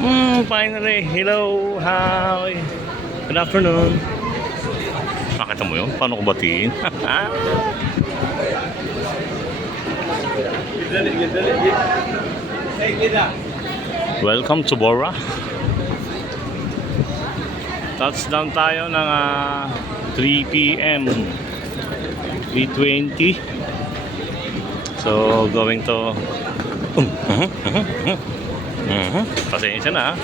Finally. Hello. Hi. Good afternoon. Nakita mo yun? Paano ko batiin? Welcome to Bora. Touchdown tayo ng 3 p.m. 3:20. So, going to... Pasensya na,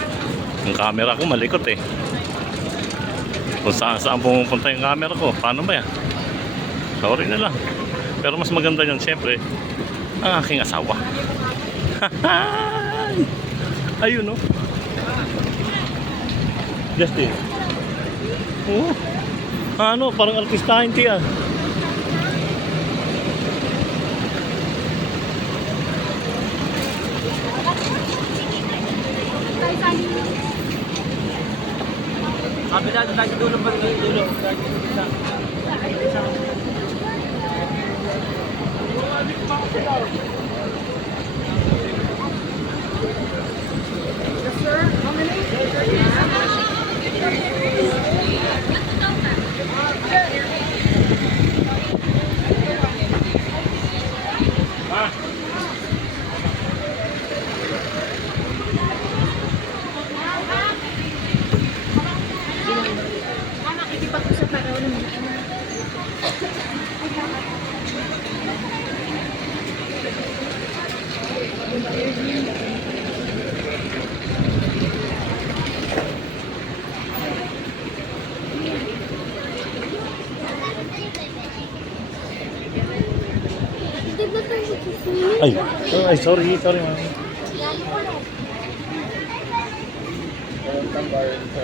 yung camera ko malikot eh. Kung saan pumupunta yung camera ko, paano ba yan? Sorry na lang. Pero mas maganda yan siyempre ang aking asawa. Ayun oh. Justin. Oh. Ano, parang artistahin tiyan. Sabi natin tayo sa dulo pa rin dulo. Sir, how many? Nakikipag-usap na daw naman. Ay, sorry ma'am.